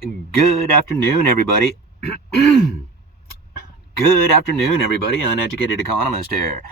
Good afternoon, everybody. Good afternoon, everybody. Uneducated Economist here.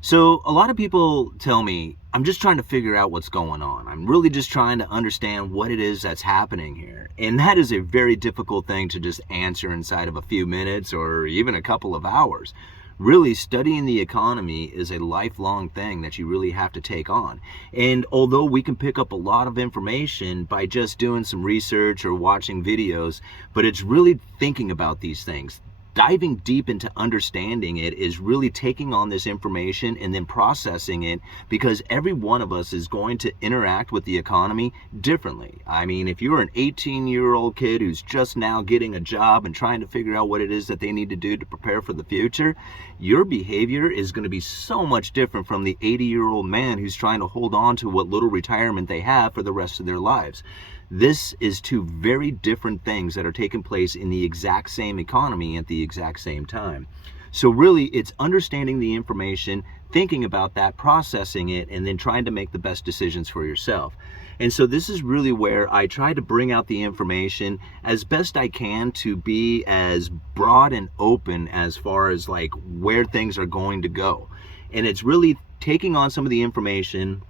So, a lot of people tell me, I'm just trying to figure out what's going on. I'm really just trying to understand what it is that's happening here. And that is a very difficult thing to just answer inside of a few minutes or even a couple of hours. Really, studying the economy is a lifelong thing that you really have to take on. And although we can pick up a lot of information by just doing some research or watching videos, but it's really thinking about these things. Diving deep into understanding it is really taking on this information and then processing it, because every one of us is going to interact with the economy differently. I mean, if you're an 18-year-old kid who's just now getting a job and trying to figure out what it is that they need to do to prepare for the future, your behavior is going to be so much different from the 80-year-old man who's trying to hold on to what little retirement they have for the rest of their lives. This is two very different things that are taking place in the exact same economy at the exact same time. So really, it's understanding the information, thinking about that, processing it, and then trying to make the best decisions for yourself. And so this is really where I try to bring out the information as best I can to be as broad and open as far as like where things are going to go. And it's really taking on some of the information,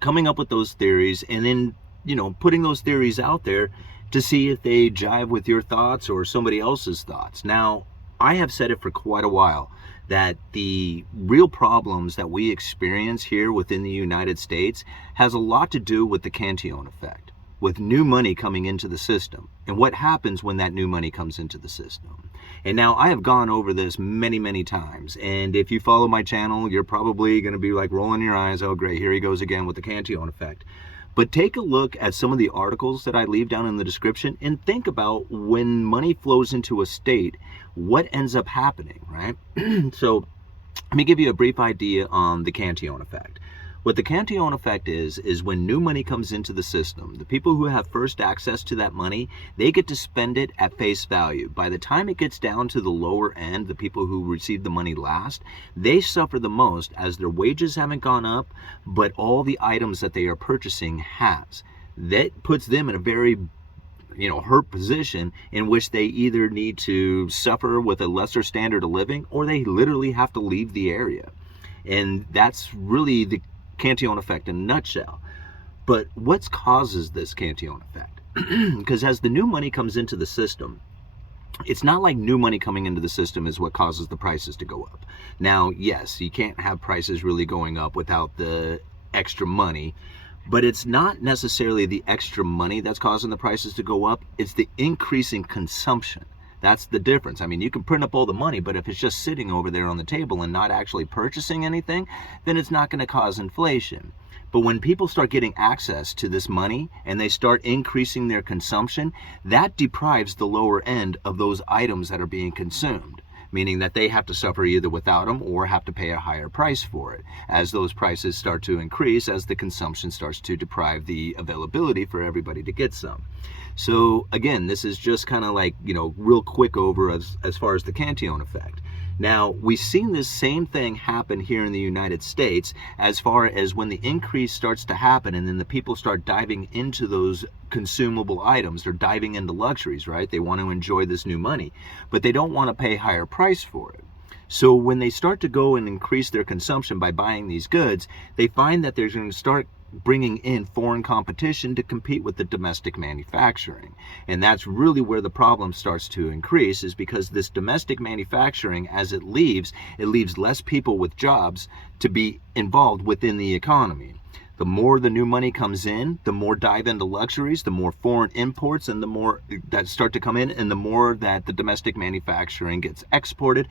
coming up with those theories, and then putting those theories out there to see if they jive with your thoughts or somebody else's thoughts. Now, I have said it for quite a while that the real problems that we experience here within the United States has a lot to do with the Cantillon effect, with new money coming into the system and what happens when that new money comes into the system. And now I have gone over this many, many times. And if you follow my channel, you're probably going to be like rolling your eyes. Oh, great, here he goes again with the Cantillon effect. But take a look at some of the articles that I leave down in the description and think about when money flows into a state, what ends up happening, right? So let me give you a brief idea on the Cantillon effect. What the Cantillon effect is when new money comes into the system, the people who have first access to that money, they get to spend it at face value. By the time it gets down to the lower end, the people who receive the money last, they suffer the most as their wages haven't gone up, but all the items that they are purchasing has. That puts them in a very hurt position in which they either need to suffer with a lesser standard of living or they literally have to leave the area. And that's really the Cantillon effect in a nutshell. But what causes this Cantillon effect? Because as the new money comes into the system, it's not like new money coming into the system is what causes the prices to go up. Now, yes, you can't have prices really going up without the extra money, but it's not necessarily the extra money that's causing the prices to go up. It's the increasing consumption. That's the difference. I mean, you can print up all the money, but if it's just sitting over there on the table and not actually purchasing anything, then it's not going to cause inflation. But when people start getting access to this money and they start increasing their consumption, that deprives the lower end of those items that are being consumed, meaning that they have to suffer either without them or have to pay a higher price for it. As those prices start to increase, as the consumption starts to deprive the availability for everybody to get some. So again, this is just kind of like, real quick over as far as the Cantillon effect. Now, we've seen this same thing happen here in the United States as far as when the increase starts to happen and then the people start diving into those consumable items. They're diving into luxuries, right? They want to enjoy this new money, but they don't want to pay higher price for it. So when they start to go and increase their consumption by buying these goods, they find that they're going to start bringing in foreign competition to compete with the domestic manufacturing. And that's really where the problem starts to increase, is because this domestic manufacturing, as it leaves less people with jobs to be involved within the economy. The more the new money comes in, the more dive into luxuries, the more foreign imports, and the more that start to come in, and the more that the domestic manufacturing gets exported,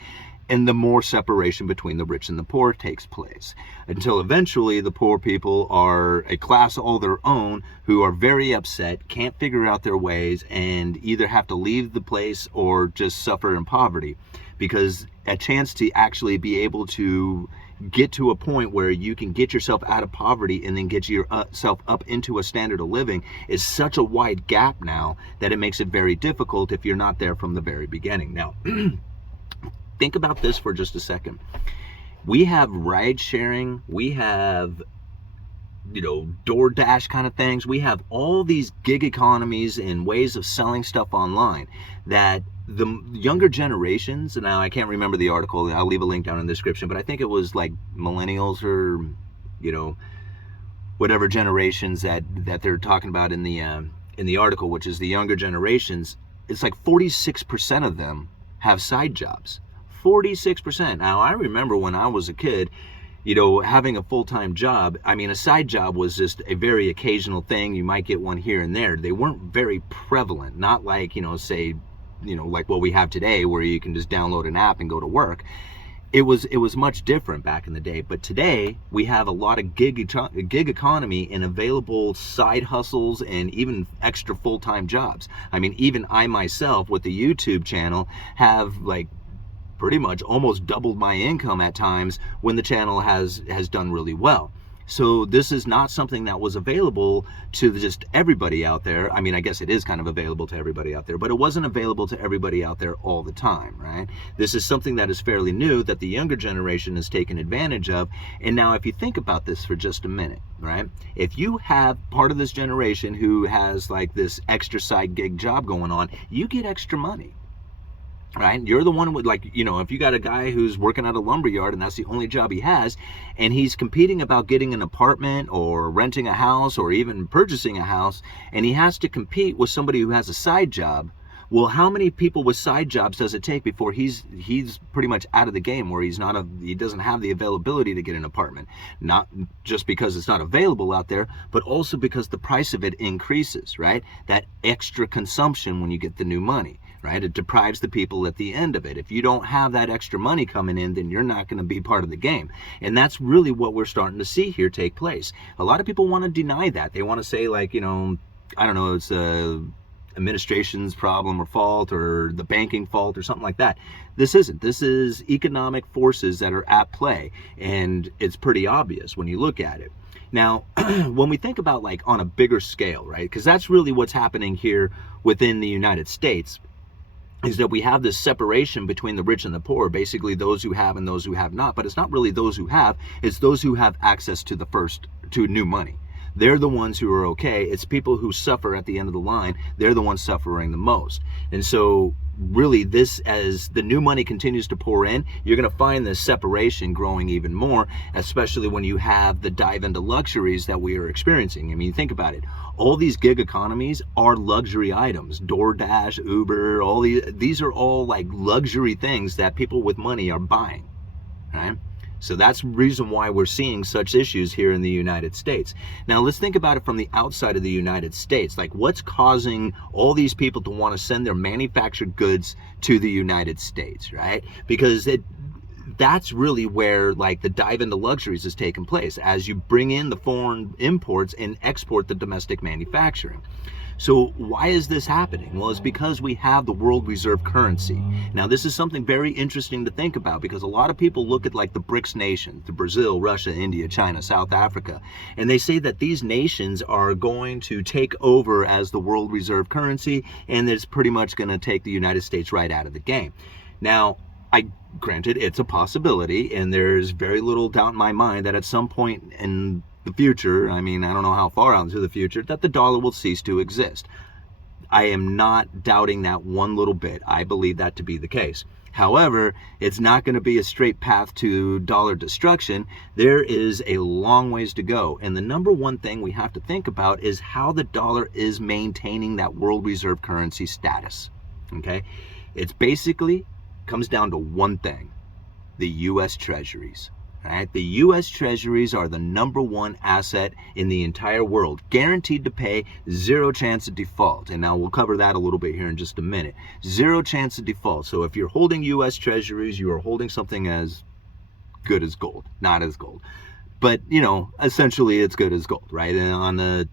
and the more separation between the rich and the poor takes place, until eventually the poor people are a class all their own who are very upset, can't figure out their ways, and either have to leave the place or just suffer in poverty. Because a chance to actually be able to get to a point where you can get yourself out of poverty and then get yourself up into a standard of living is such a wide gap now that it makes it very difficult if you're not there from the very beginning. Now, think about this for just a second. We have ride sharing, we have DoorDash kind of things. We have all these gig economies and ways of selling stuff online that the younger generations, and now I can't remember the article, I'll leave a link down in the description, but I think it was like millennials or, whatever generations that they're talking about in the article, which is the younger generations. It's like 46% of them have side jobs. 46%. Now, I remember when I was a kid, having a full-time job, I mean, a side job was just a very occasional thing. You might get one here and there. They weren't very prevalent, not like, say, like what we have today where you can just download an app and go to work. It was much different back in the day. But today, we have a lot of gig economy and available side hustles and even extra full-time jobs. I mean, even I myself with the YouTube channel have like pretty much almost doubled my income at times when the channel has done really well. So this is not something that was available to just everybody out there. I mean, I guess it is kind of available to everybody out there, but it wasn't available to everybody out there all the time, right? This is something that is fairly new that the younger generation has taken advantage of. And now if you think about this for just a minute, right? If you have part of this generation who has like this extra side gig job going on, you get extra money. Right? You're the one with, like, if you got a guy who's working at a lumber yard and that's the only job he has, and he's competing about getting an apartment or renting a house or even purchasing a house, and he has to compete with somebody who has a side job. Well, how many people with side jobs does it take before he's pretty much out of the game, where he doesn't have the availability to get an apartment? Not just because it's not available out there, but also because the price of it increases, right? That extra consumption when you get the new money, right? It deprives the people at the end of it. If you don't have that extra money coming in, then you're not going to be part of the game. And that's really what we're starting to see here take place. A lot of people want to deny that. They want to say, like, I don't know, it's administration's problem or fault or the banking fault or something like that. This isn't. This is economic forces that are at play, and it's pretty obvious when you look at it. Now, when we think about like on a bigger scale, right, because that's really what's happening here within the United States, is that we have this separation between the rich and the poor, basically those who have and those who have not. But it's not really those who have, it's those who have access to to new money. They're the ones who are okay. It's people who suffer at the end of the line. They're the ones suffering the most. And so really this, as the new money continues to pour in, you're going to find this separation growing even more, especially when you have the dive into luxuries that we are experiencing. I mean, think about it. All these gig economies are luxury items. DoorDash, Uber, all these are all like luxury things that people with money are buying, right? So that's the reason why we're seeing such issues here in the United States. Now let's think about it from the outside of the United States. Like, what's causing all these people to want to send their manufactured goods to the United States, right? Because that's really where like the dive into luxuries is taking place, as you bring in the foreign imports and export the domestic manufacturing. So why is this happening? Well, it's because we have the world reserve currency. Now, this is something very interesting to think about, because a lot of people look at like the BRICS nations, the Brazil, Russia, India, China, South Africa, and they say that these nations are going to take over as the world reserve currency, and it's pretty much going to take the United States right out of the game. Now, granted, it's a possibility, and there's very little doubt in my mind that at some point in the future, I mean, I don't know how far out into the future, that the dollar will cease to exist. I am not doubting that one little bit. I believe that to be the case. However, it's not going to be a straight path to dollar destruction. There is a long ways to go. And the number one thing we have to think about is how the dollar is maintaining that world reserve currency status. Okay? It's basically comes down to one thing: the U.S. Treasuries. Right? The U.S. Treasuries are the number one asset in the entire world, guaranteed to pay, zero chance of default. And now we'll cover that a little bit here in just a minute. Zero chance of default. So if you're holding U.S. Treasuries, you are holding something as good as gold. Not as gold, but essentially it's good as gold, right? And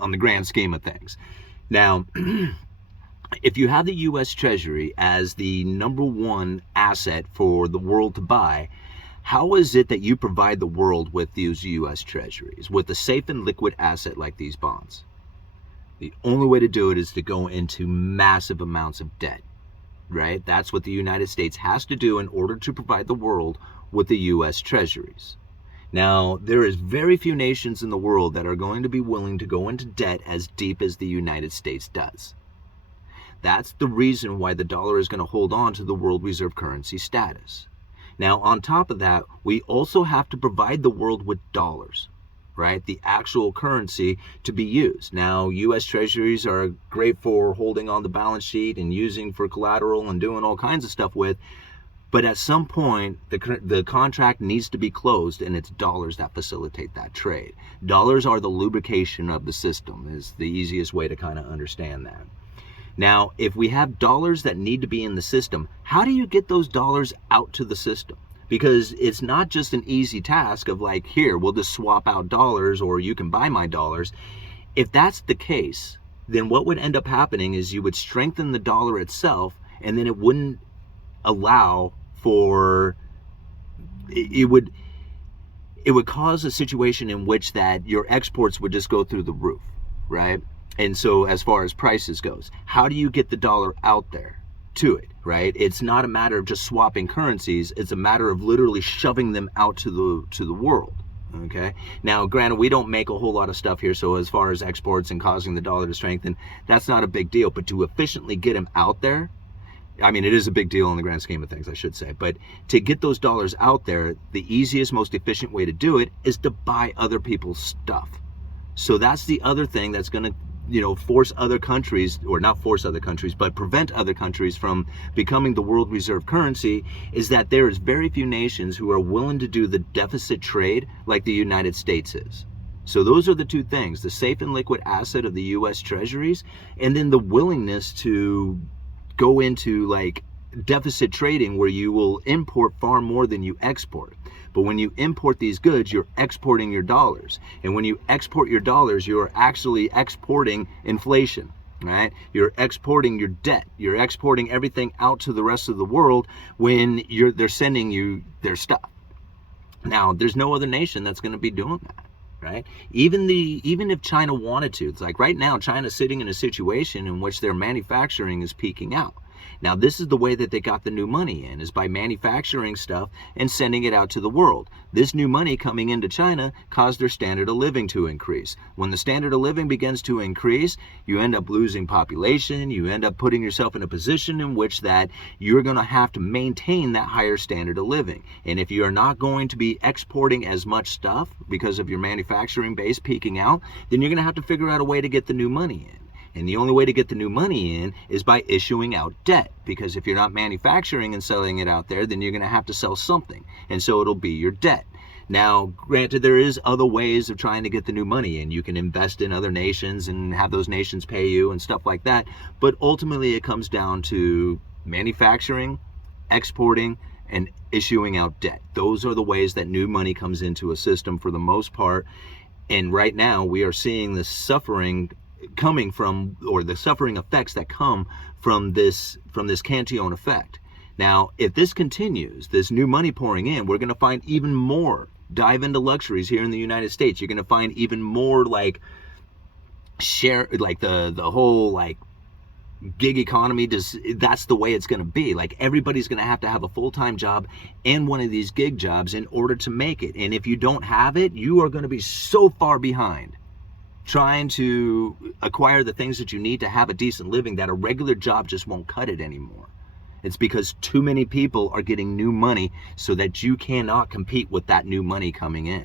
on the grand scheme of things. Now, if you have the U.S. Treasury as the number one asset for the world to buy, how is it that you provide the world with these U.S. Treasuries, with a safe and liquid asset like these bonds? The only way to do it is to go into massive amounts of debt, right? That's what the United States has to do in order to provide the world with the U.S. Treasuries. Now, there is very few nations in the world that are going to be willing to go into debt as deep as the United States does. That's the reason why the dollar is going to hold on to the world reserve currency status. Now, on top of that, we also have to provide the world with dollars, right? The actual currency to be used. Now, U.S. Treasuries are great for holding on the balance sheet and using for collateral and doing all kinds of stuff with. But at some point, the contract needs to be closed, and it's dollars that facilitate that trade. Dollars are the lubrication of the system, is the easiest way to kind of understand that. Now, if we have dollars that need to be in the system, how do you get those dollars out to the system? Because it's not just an easy task of like, here, we'll just swap out dollars or you can buy my dollars. If that's the case, then what would end up happening is you would strengthen the dollar itself, and then it wouldn't allow for, it would cause a situation in which that your exports would just go through the roof, right? And so as far as prices goes, how do you get the dollar out there to it, right? It's not a matter of just swapping currencies. It's a matter of literally shoving them out to the world. Okay. Now, granted, we don't make a whole lot of stuff here, so as far as exports and causing the dollar to strengthen, that's not a big deal. But to efficiently get them out there, I mean, it is a big deal in the grand scheme of things, I should say. But to get those dollars out there, the easiest, most efficient way to do it is to buy other people's stuff. So that's the other thing that's going to, force other countries, or not force other countries, but prevent other countries from becoming the world reserve currency, is that there is very few nations who are willing to do the deficit trade like the United States is. So those are the two things, the safe and liquid asset of the U.S. Treasuries, and then the willingness to go into like deficit trading where you will import far more than you export. But when you import these goods, you're exporting your dollars. And when you export your dollars, you're actually exporting inflation, right? You're exporting your debt. You're exporting everything out to the rest of the world when they're sending you their stuff. Now, there's no other nation that's going to be doing that, right? Even if China wanted to, it's like right now, China's sitting in a situation in which their manufacturing is peaking out. Now, this is the way that they got the new money in, is by manufacturing stuff and sending it out to the world. This new money coming into China caused their standard of living to increase. When the standard of living begins to increase, you end up losing population. You end up putting yourself in a position in which that you're going to have to maintain that higher standard of living. And if you are not going to be exporting as much stuff because of your manufacturing base peaking out, then you're going to have to figure out a way to get the new money in. And the only way to get the new money in is by issuing out debt. Because if you're not manufacturing and selling it out there, then you're going to have to sell something. And so it'll be your debt. Now, granted, there is other ways of trying to get the new money in. You can invest in other nations and have those nations pay you and stuff like that. But ultimately, it comes down to manufacturing, exporting, and issuing out debt. Those are the ways that new money comes into a system for the most part. And right now, we are seeing the suffering coming from, or the suffering effects that come from this Cantillon effect. Now, if this continues, this new money pouring in, we're going to find even more dive into luxuries here in the United States. You're going to find even more like the whole like gig economy. That's the way it's going to be. Like everybody's going to have a full-time job and one of these gig jobs in order to make it. And if you don't have it, you are going to be so far behind trying to acquire the things that you need to have a decent living that a regular job just won't cut it anymore. It's because too many people are getting new money so that you cannot compete with that new money coming in.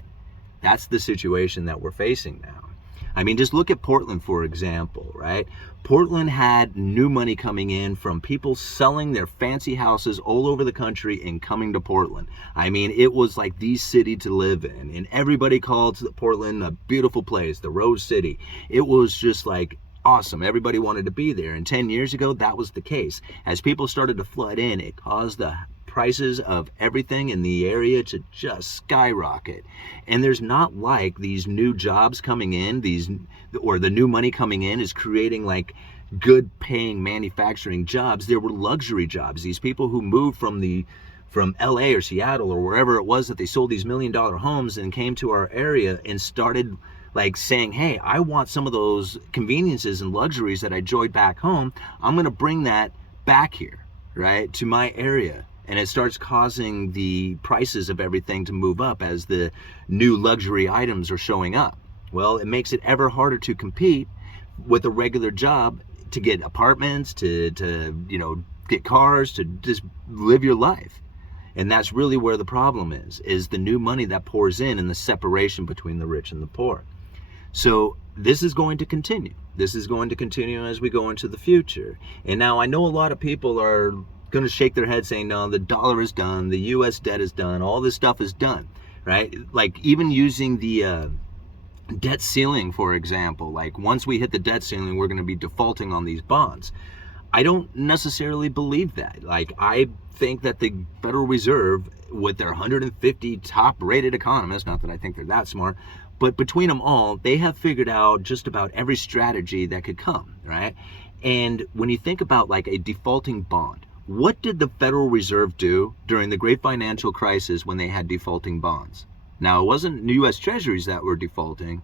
That's the situation that we're facing now. I mean, just look at Portland, for example, right? Portland had new money coming in from people selling their fancy houses all over the country and coming to Portland. I mean, it was like the city to live in. And everybody called Portland a beautiful place, the Rose City. It was just like awesome. Everybody wanted to be there. And 10 years ago, that was the case. As people started to flood in, it caused the prices of everything in the area to just skyrocket. And there's not like these new jobs coming in, or the new money coming in is creating like good paying manufacturing jobs. There were luxury jobs. These people who moved from LA or Seattle or wherever it was that they sold these $1 million homes and came to our area and started like saying, hey, I want some of those conveniences and luxuries that I enjoyed back home. I'm going to bring that back here, right, to my area. and it starts causing the prices of everything to move up as the new luxury items are showing up. Well, it makes it ever harder to compete with a regular job to get apartments, to get cars, to just live your life. And that's really where the problem is the new money that pours in and the separation between the rich and the poor. So this is going to continue. This is going to continue as we go into the future. And now I know a lot of people are going to shake their head saying, no, the dollar is done, the US debt is done, all this stuff is done, right? Like even using the debt ceiling, for example, like once we hit the debt ceiling, we're going to be defaulting on these bonds. I don't necessarily believe that. Like, I think that the Federal Reserve, with their 150 top rated economists, not that I think they're that smart, but between them all, they have figured out just about every strategy that could come, right? And when you think about like a defaulting bond, what did the Federal Reserve do during the great financial crisis when they had defaulting bonds? Now, it wasn't U.S. Treasuries that were defaulting.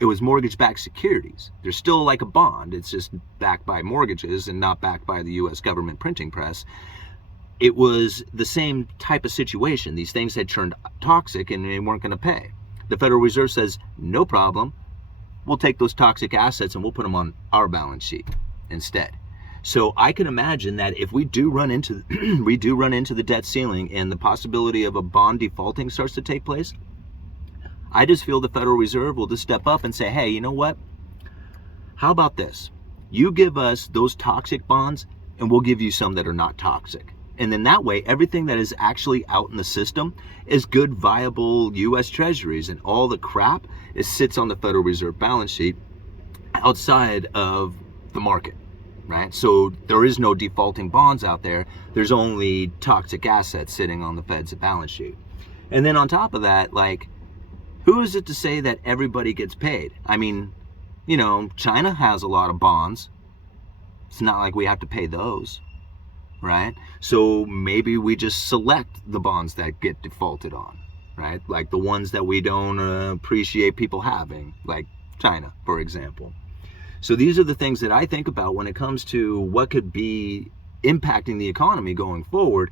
It was mortgage-backed securities. They're still like a bond. It's just backed by mortgages and not backed by the U.S. government printing press. It was the same type of situation. These things had turned toxic and they weren't going to pay. The Federal Reserve says, no problem. We'll take those toxic assets and we'll put them on our balance sheet instead. So I can imagine that if we do run into the debt ceiling and the possibility of a bond defaulting starts to take place, I just feel the Federal Reserve will just step up and say, hey, you know what? How about this? You give us those toxic bonds and we'll give you some that are not toxic. And then that way, everything that is actually out in the system is good, viable U.S. Treasuries, and all the crap sits on the Federal Reserve balance sheet outside of the market. Right? So there is no defaulting bonds out there. There's only toxic assets sitting on the Fed's balance sheet. And then on top of that, like, who is it to say that everybody gets paid? I mean, China has a lot of bonds. It's not like we have to pay those, right? So maybe we just select the bonds that get defaulted on, right? Like the ones that we don't appreciate people having, like China, for example. So these are the things that I think about when it comes to what could be impacting the economy going forward.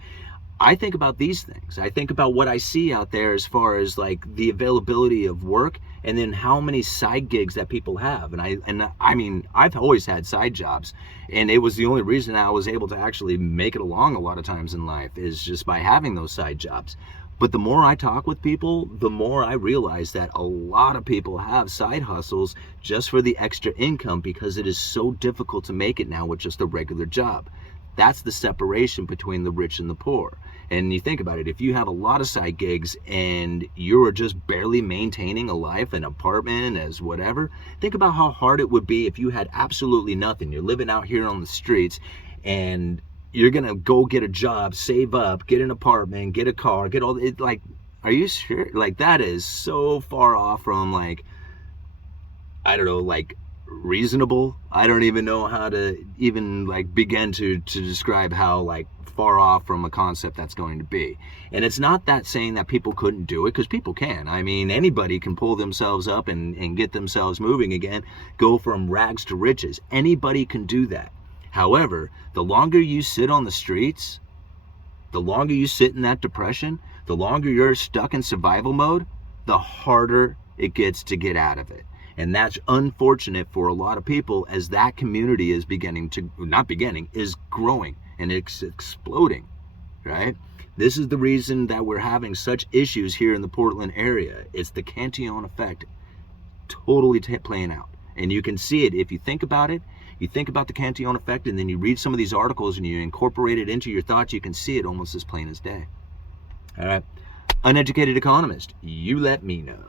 I think about these things. I think about what I see out there as far as like the availability of work, and then how many side gigs that people have. And I mean, I've always had side jobs, and it was the only reason I was able to actually make it along a lot of times in life, is just by having those side jobs. But the more I talk with people, the more I realize that a lot of people have side hustles just for the extra income, because it is so difficult to make it now with just a regular job. That's the separation between the rich and the poor. And you think about it, if you have a lot of side gigs and you're just barely maintaining a life, an apartment, as whatever, think about how hard it would be if you had absolutely nothing. You're living out here on the streets and you're gonna go get a job, save up, get an apartment, get a car, get all it. Like, are you sure? Like, that is so far off from, like, I don't know, like, reasonable. I don't even know how to even like begin to describe how like far off from a concept that's going to be. And it's not that saying that people couldn't do it, because people can. I mean, anybody can pull themselves up and get themselves moving again, go from rags to riches. Anybody can do that. However, the longer you sit on the streets, the longer you sit in that depression, the longer you're stuck in survival mode, the harder it gets to get out of it. And that's unfortunate for a lot of people, as that community is is growing and it's exploding, right? This is the reason that we're having such issues here in the Portland area. It's the Cantillon effect totally playing out. And you can see it if you think about it. You think about the Cantillon effect, and then you read some of these articles and you incorporate it into your thoughts, you can see it almost as plain as day. All right. Uneducated Economist, you let me know.